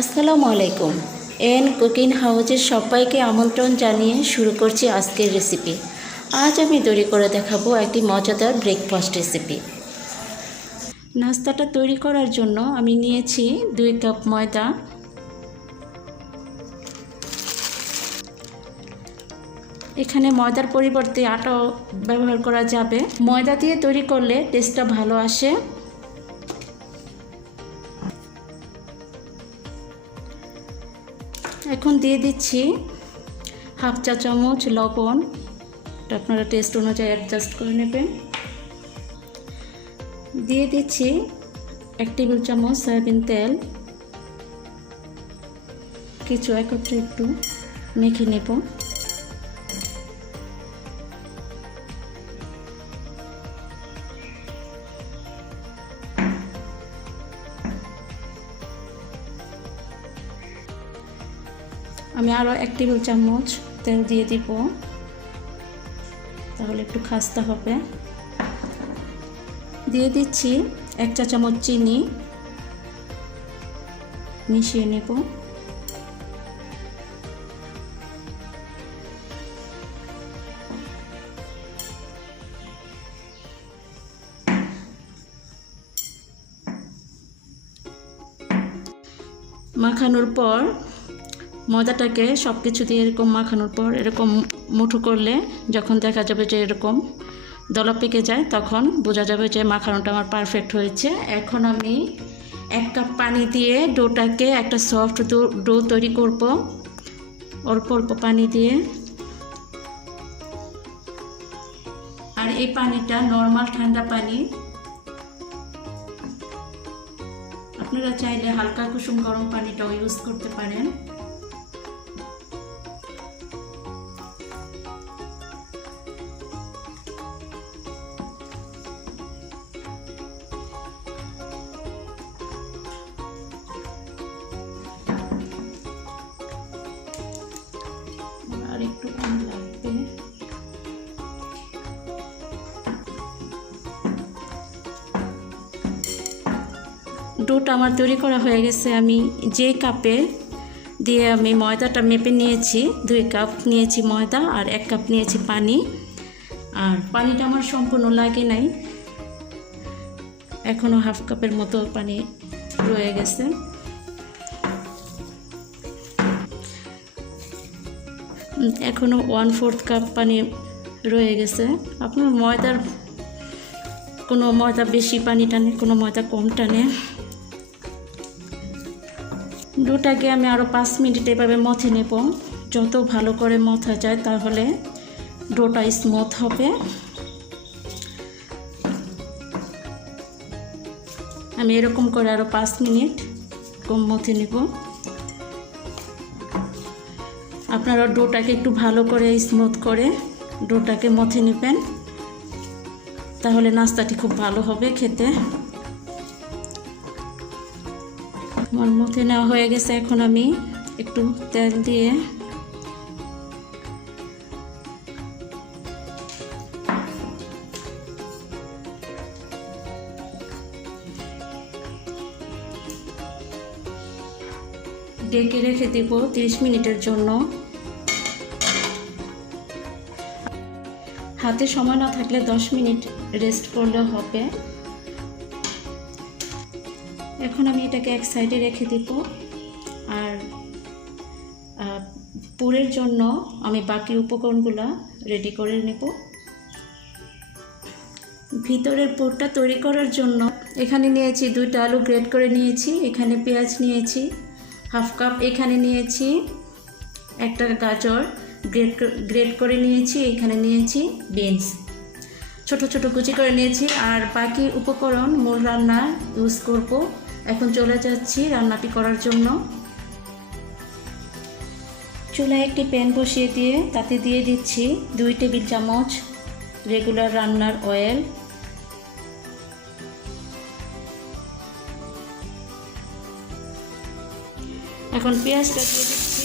আসসালামু আলাইকুম। N cooking হাউজের সবাইকে আমন্ত্রণ জানিয়ে শুরু করছি আজকের রেসিপি। আজ আমি তৈরি করে দেখাবো একটি মজাদার ব্রেকফাস্ট রেসিপি। নাস্তাটা তৈরি করার জন্য আমি নিয়েছি 2 কাপ ময়দা, এখানে ময়দার পরিবর্তে আটাও ব্যবহার করা যাবে। ময়দা দিয়ে তৈরি করলে টেস্টটা ভালো আসে। এখন দিয়ে দিচ্ছি হাফ চা চামচ লবণ, আপনারা টেস্ট অনুযায়ী অ্যাডজাস্ট করে নেবেন। দিয়ে দিচ্ছি 1 টেবিল চামচ সয়াবিন তেল, কিছু একত্রে একটু মেখে নেব। আমি আরও 1 টেবিল চামচ তেল দিয়ে দিব, তাহলে একটু খাস্তা হবে। দিয়ে দিচ্ছি 1 চা চামচ চিনি, মিশিয়ে নেব। মাখানোর পর ময়দাটাকে সব কিছু দিয়ে এরকম মাখানোর পর এরকম মুঠো করলে যখন দেখা যাবে যে এরকম দলা পেকে যায়, তখন বোঝা যাবে যে মাখানোটা আমার পারফেক্ট হয়েছে। এখন আমি 1 কাপ পানি দিয়ে ডোটাকে একটা সফট ডো তৈরি করব। অল্প অল্প পানি দিয়ে, আর এই পানিটা নর্মাল ঠান্ডা পানি। আপনারা চাইলে হালকা কুসুম গরম পানিটাও ইউজ করতে পারেন। আর একটু কম লাগবে। ডোটা আমার তৈরি করা হয়ে গেছে। আমি যে কাপে দিয়ে আমি ময়দাটা মেপে নিয়েছি, 2 কাপ নিয়েছি ময়দা আর 1 কাপ নিয়েছি পানি। আর পানিটা আমার সম্পূর্ণ লাগে নাই, এখনও হাফ কাপের মতো পানি রয়ে গেছে। এখনও 1/4 কাপ পানি রয়ে গেছে। আপনার কোনো ময়দা বেশি পানি টানে, কোনো ময়দা কম টানে। ডোটাকে আমি আরও 5 মিনিট এভাবে মথে নেব। যত ভালো করে মথা যায় তাহলে ডোটা স্মুথ হবে। আমি এরকম করে আরও 5 মিনিট কম মথে নেব। আপনারা ডোটাকে একটু ভালো করে স্মুথ করে ডোটাকে মথে নেবেন, তাহলে নাস্তাটি খুব ভালো হবে খেতে। আমার মথে নেওয়া হয়ে গেছে। এখন আমি একটু তেল দিয়ে ঢেকে রেখে দেব 30 মিনিটের জন্য। হাতে সময় না থাকলে 10 মিনিট রেস্ট করলেও হবে। এখন আমি এটাকে এক সাইডে রেখে দেব। আর পুরের জন্য আমি বাকি উপকরণগুলো রেডি করে নেব। ভিতরের পুরটা তৈরি করার জন্য এখানে নিয়েছি 2টা আলু গ্রেট করে নিয়েছি, এখানে পেঁয়াজ নিয়েছি হাফ কাপ, এখানে নিয়েছি 1টা গাজর গ্রেট করে নিয়েছি, এখানে নিয়েছি বিনস ছোট ছোট কুচি করে নিয়েছি। আর বাকি উপকরণ মূল রান্না ইউজ করব। এখন চলে যাচ্ছি রান্নাটি করার জন্য। চুলায় একটি প্যান বসিয়ে দিয়ে তাতে দিয়ে দিচ্ছি 2 টেবিল চামচ রেগুলার রান্নার অয়েল। এখন পেঁয়াজটা দিয়ে দিচ্ছি।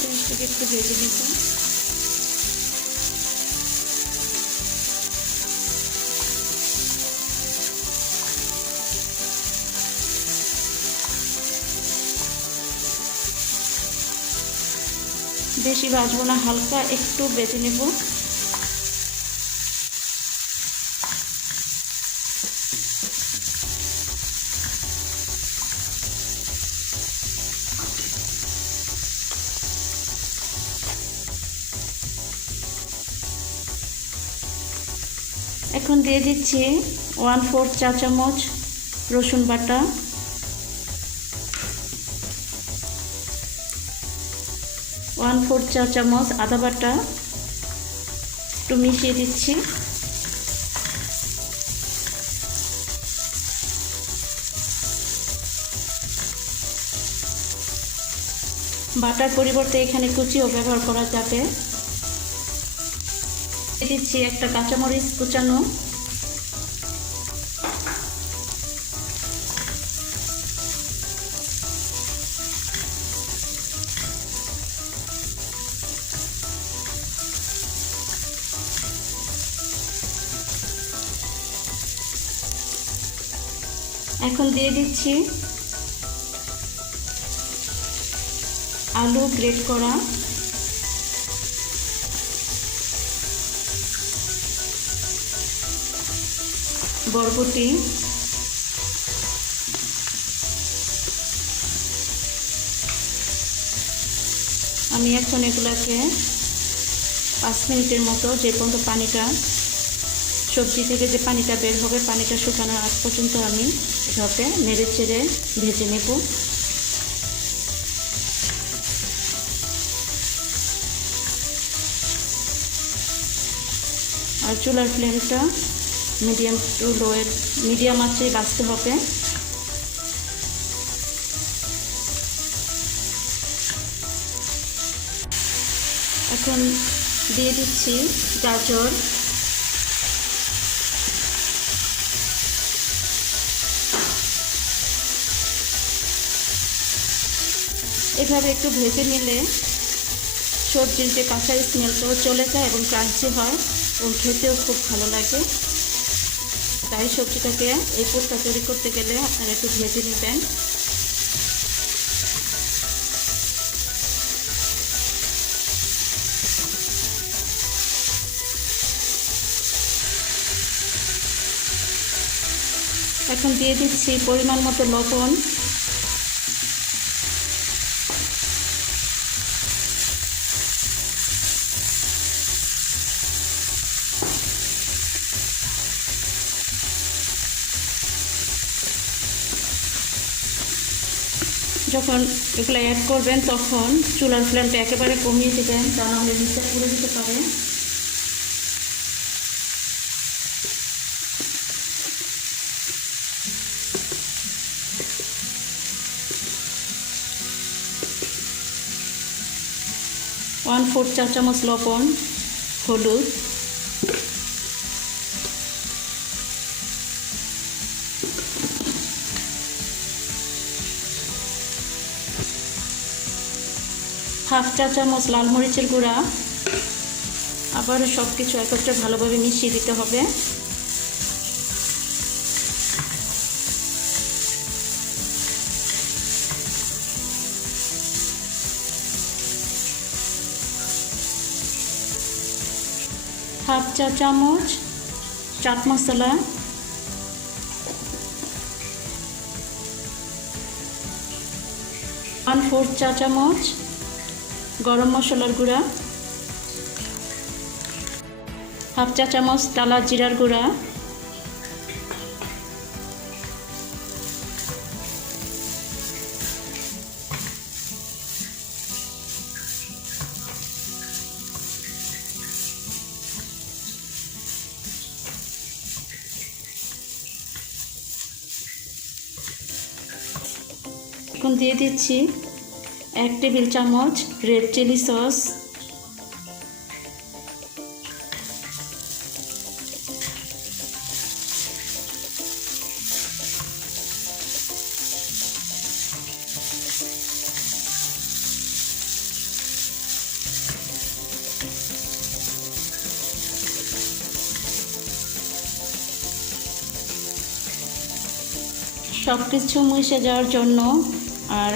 পেঁয়াজটাকে একটু ভেজে দিচ্ছি। বেশি ভাজবো না, হালকা একটু ভেজে নেব। এখন দিয়ে দিচ্ছি 1/4 চা চামচ রসুন বাটা, 1/4 চা চামচ আদা বাটা, একটু মিশিয়ে দিচ্ছি। বাটার পরিবর্তে এখানে কুচিও ব্যবহার করা যাবে। দিয়ে দিচ্ছি একটা কাঁচামরিচ কুচানো, এখন দিয়ে দিচ্ছি আলু গ্রেট করা, বরবটি, আমি এখন এগুলাকে 5 মিনিটের মতো, যে পর্যন্ত পানিটা সবজি থেকে যে পানিটা বের হবে, পানিটা শুকানোর আগ পর্যন্ত আমি এভাবে নেড়ে চেড়ে ভেজে নেব। আর চুলার ফ্লেমটা মিডিয়াম টু লোয়ের, মিডিয়াম আঁচে বাঁচতে হবে। এখন দিয়ে দিচ্ছি গাজর, এভাবে একটু ভেজে নিলে সবজির যে কাঁচা স্মেলটাও চলে যায় এবং ক্রাঞ্চি হয় এবং খেতেও খুব ভালো লাগে। তাই সবজিটাকে এই পুরটা তৈরি করতে গেলে আপনারা একটু ভেজে নেবেন। এখন দিয়ে দিচ্ছি পরিমাণ মতো লবণ, যখন এগুলো অ্যাড করবেন তখন চুলার ফ্লেমটা একেবারে কমিয়ে দেবেন, তা নাহলে নিচে পুড়ে দিতে পারে। ওয়ান 4 চা চামচ লবণ, হলুদ, হাফ চা চামচ লাল মরিচের গুঁড়া। আবারও সব কিছু একত্রে ভালোভাবে মিশিয়ে দিতে হবে। হাফ চা চামচ চাট মশলা, 1/4 চা চামচ গরম মশলার গুঁড়া, হাফ চা চামচ টালা জিরার গুঁড়া, এখন দিয়ে দিচ্ছি 1 টেবিল চামচ রেড চিলি সস, সব কিছু মিশে যাওয়ার জন্য আর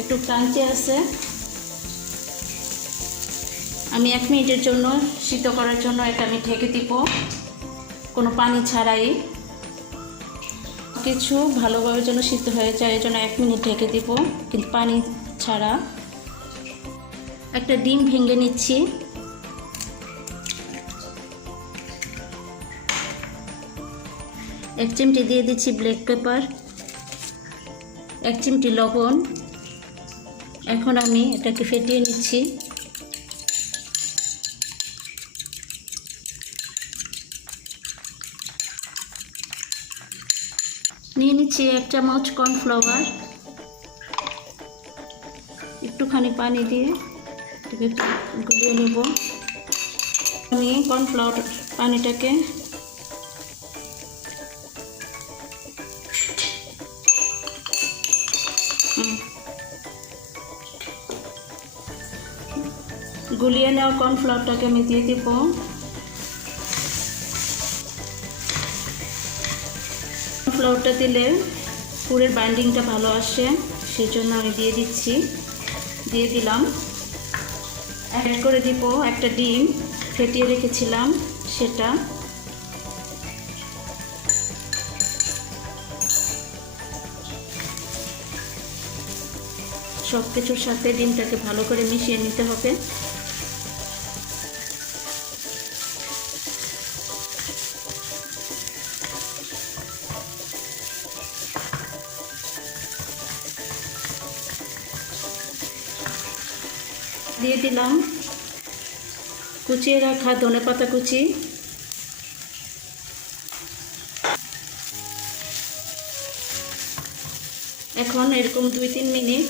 একটু ক্রাঞ্চি আছে আমি 1 মিনিটের জন্য সিদ্ধ করার জন্য এটা আমি ঢেকে দিব, কোনো পানি ছাড়াই। কিছু ভালোভাবে যেন সিদ্ধ হয়ে যায় এই জন্য 1 মিনিট ঢেকে দিব, কিন্তু পানি ছাড়া। একটা ডিম ভেঙে নিচ্ছি। এক চিমটি দিয়ে দিচ্ছি ব্ল্যাক পেপার, 1 চিমটি লবণ। এখন আমি এটাকে ফেটিয়ে নিচ্ছি। নিয়ে নিচ্ছি 1 চামচ কর্নফ্লাওয়ার, একটুখানি পানি দিয়ে এটাকে গুলিয়ে নেব। আমি কর্নফ্লাওয়ার পানিটাকে গুলিয়ে নেওয়া কর্নফ্লাওয়ারটাকে আমি দিয়ে দেব। কর্নফ্লাওয়ারটা দিলে পুরের বাইন্ডিংটা ভালো আসে, সেই জন্য আমি দিয়ে দিলাম। অ্যাড করে দিব একটা ডিম ফেটিয়ে রেখেছিলাম সেটা। সব কিছুর সাথে ডিমটাকে ভালো করে মিশিয়ে নিতে হবে। দিয়ে দিলাম কুচিয়ে রাখা ধনেপাতা কুচি। এখন এরকম 2-3 মিনিট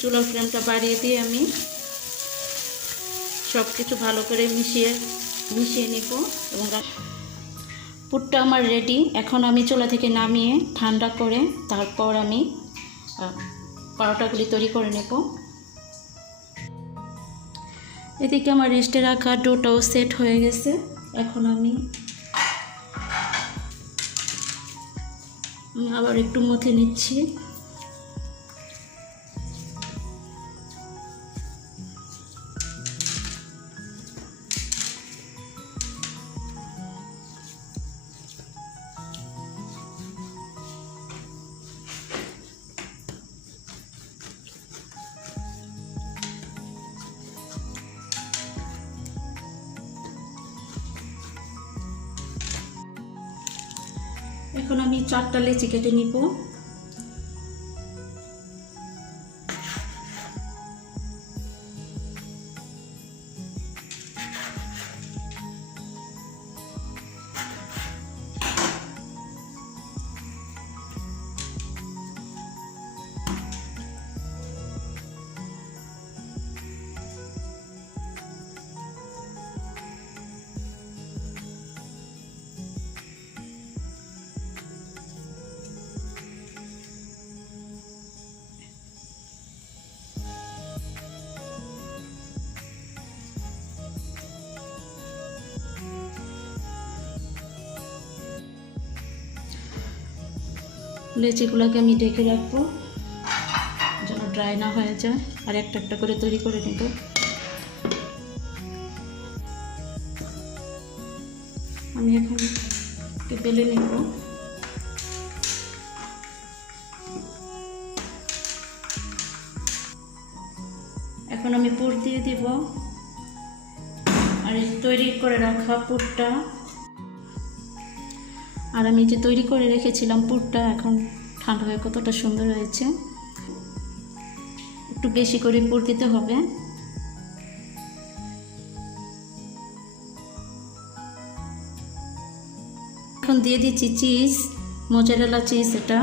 চুলার ফ্লেমটা বাড়িয়ে দিয়ে আমি সব কিছু ভালো করে মিশিয়ে নিব। এবং পুরটা আমার রেডি। এখন আমি চুলা থেকে নামিয়ে ঠান্ডা করে তারপর আমি পরোটাগুলি তৈরি করে নেব। এদিকে আমার রেস্টে রাখা ডোটাও সেট হয়ে গেছে। এখন আমি আবার একটু মথে নিচ্ছি। এখন আমি 4টা লেচি কেটে নিব। লেচিগুলোকে আমি ঢেকে রাখবো যেন ড্রাই না হয়ে যায়, আর একটা একটা করে তৈরি করে নেব। আমি এখন বেলে নেব। এখন আমি পুর দিয়ে দিব, আর এই তৈরি করে রাখা পুরটা, আর আমি যে তৈরি করে রেখেছিলাম পুরটা এখন ঠান্ডা হয়ে কতটা সুন্দর হয়েছে। একটু বেশি করে পুর দিতে হবে। এখন দিয়ে দিচ্ছি চিজ, মোজারেলা চিজ। এটা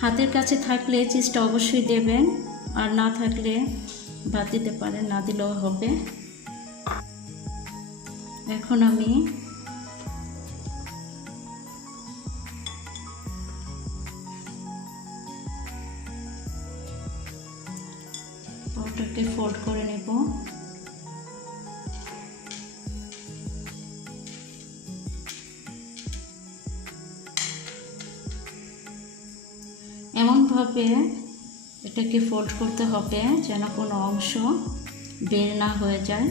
হাতের কাছে থাকলে চিজটা অবশ্যই দেবেন, আর না থাকলে বাদ দিতে পারেন, না দিলেও হবে। এখন আমি পাউডারকে ফোল্ড করে নেব। এভাবে এটাকে ফোল্ড করতে হবে যেন কোনো অংশ বের না হয়ে যায়।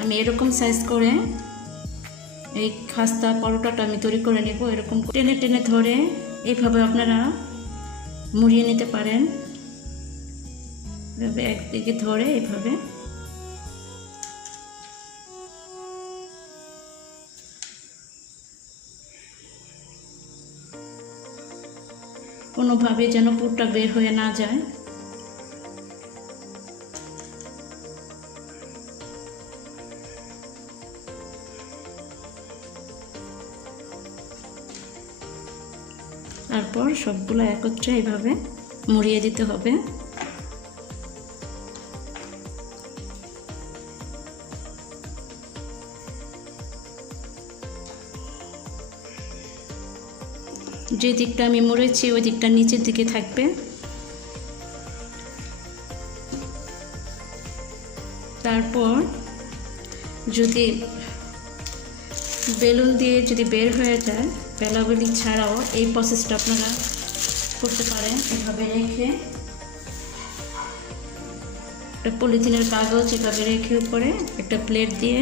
আমি এরকম সাইজ করে এই খাস্তা পরোটাটা আমি তৈরি করে নেব। এরকম টেনে টেনে ধরে এইভাবে আপনারা মুড়িয়ে নিতে পারেন। এভাবে একদিকে ধরে এইভাবে কোনোভাবে যেন পুরটা বের হয়ে না যায়। তারপর সবগুলো একত্রে এইভাবে মুড়িয়ে দিতে হবে। যে দিকটা আমি মুড়েছি ওই দিকটা নিচের দিকে থাকবে। তারপর যদি বেলুন দিয়ে যদি বের হয়ে যায়, বেলাবেলি ছাড়াও এই প্রসেসটা আপনারা করতে পারেন। এভাবে রেখে একটা পলিথিনের কাগজ এভাবে রেখে উপরে একটা প্লেট দিয়ে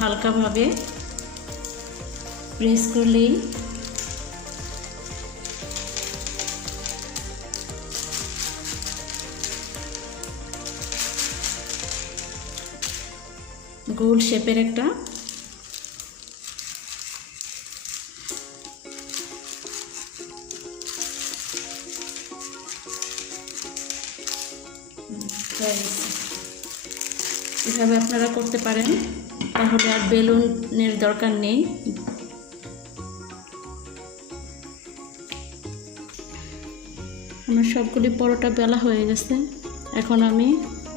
হালকাভাবে প্রেস করলেই গোল শেপের একটা এভাবে আপনারা করতে পারেন, তাহলে আর বেলুনের দরকার নেই। আমার সবগুলি পরোটা বেলা হয়ে গেছে, এখন আমি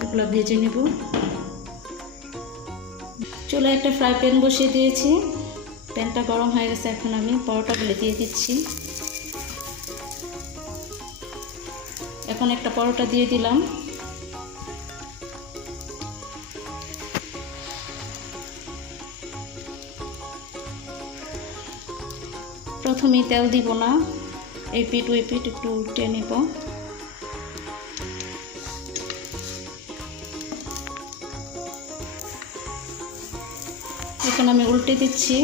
এগুলো ভেজে নেব। চুলায় একটা ফ্রাই প্যান বসিয়ে দিয়েছি, প্যানটা গরম হয়ে গেছে। এখন আমি পরোটাগুলো দিয়ে দিচ্ছি। এখন একটা পরোটা দিয়ে দিলাম। প্রথমেই তেল দিব না, এই পিঠ ওই পিঠ একটু উল্টে নেব। এখন আমি উল্টে দিচ্ছি।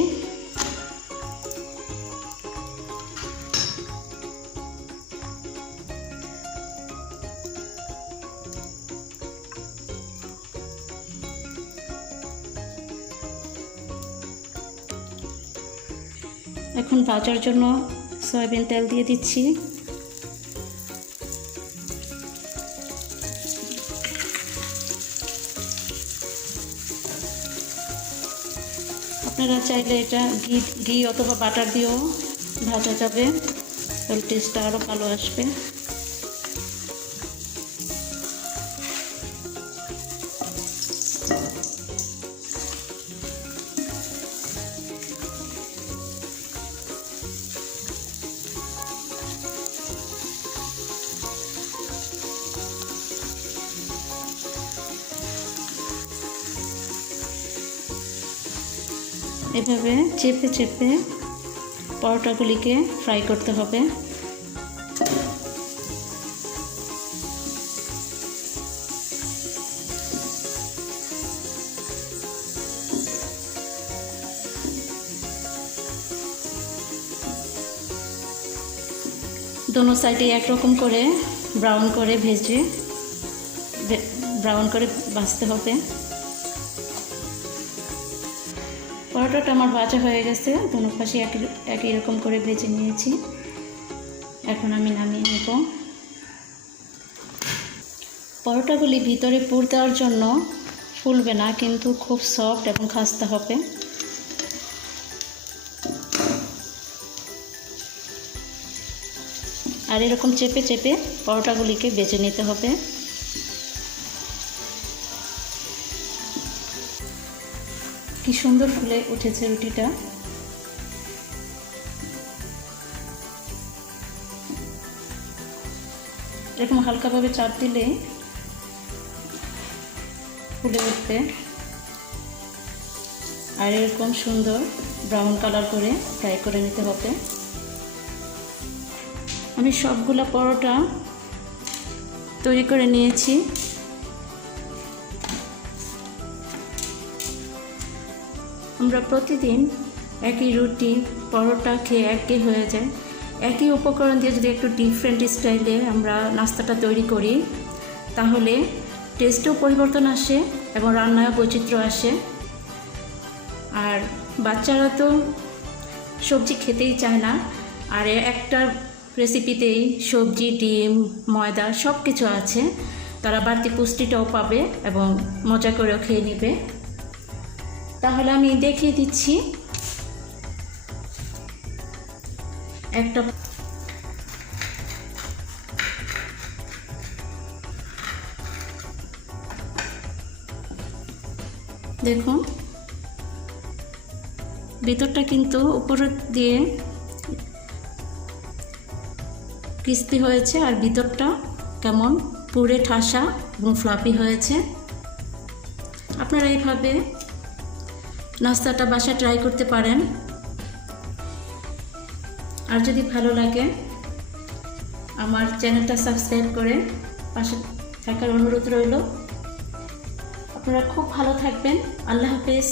এখন ভাজার জন্য সয়াবিন তেল দিয়ে দিচ্ছি। আপনারা চাইলে এটা ঘি অথবা বাটার দিয়েও ভাজা যাবে, তাহলে টেস্টটা আরও ভালো আসবে। এভাবে চেপে চেপে পরোটাগুলিকে ফ্রাই করতে হবে। দোনো সাইডে একরকম করে ব্রাউন করে ভাজতে হবে। পরোটাটা আমার ভাজা হয়ে গেছে, দোনো পাশে একই রকম করে ভেজে নিয়েছি। এখন আমি নামিয়ে নেব। পরোটাগুলি ভিতরে পুর দেওয়ার জন্য ফুলবে না, কিন্তু খুব সফট এবং খাস্তা হবে। আর এরকম চেপে চেপে পরোটাগুলিকে বেজে নিতে হবে। কি সুন্দর ফুলে উঠেছে রুটিটা। এরকম হালকাভাবে চাপ দিলে ফুলে উঠবে। আর এরকম সুন্দর ব্রাউন কালার করে ফ্রাই করে নিতে হবে। আমি সবগুলা পরোটা তৈরি করে নিয়েছি। আমরা প্রতিদিন একই রুটি পরোটা খেয়ে একই হয়ে যায়। একই উপকরণ দিয়ে যদি একটু ডিফারেন্ট স্টাইলে আমরা নাস্তাটা তৈরি করি তাহলে টেস্টেও পরিবর্তন আসে এবং রান্নায় বৈচিত্র্য আসে। আর বাচ্চারা তো সবজি খেতেই চায় না, আর একটা রেসিপিতেই সবজি, ডিম, ময়দা সব কিছু আছে। তারা বাড়তি পুষ্টিটাও পাবে এবং মজা করেও খেয়ে নেবে। তাহলে আমি দেখিয়ে দিচ্ছি একটা দেখুন, ভিতরটা কিন্তু উপর দিয়ে ক্রিস্পি হয়েছে আর ভিতরটা কেমন পুরে ঠাসা এবং ফ্লাফি হয়েছে। আপনারা এইভাবে নাস্তাটা বাসায় ট্রাই করতে পারেন। আর যদি ভালো লাগে আমার চ্যানেলটা সাবস্ক্রাইব করে পাশে থাকার অনুরোধ রইল। আপনারা খুব ভালো থাকবেন। আল্লাহ হাফেজ।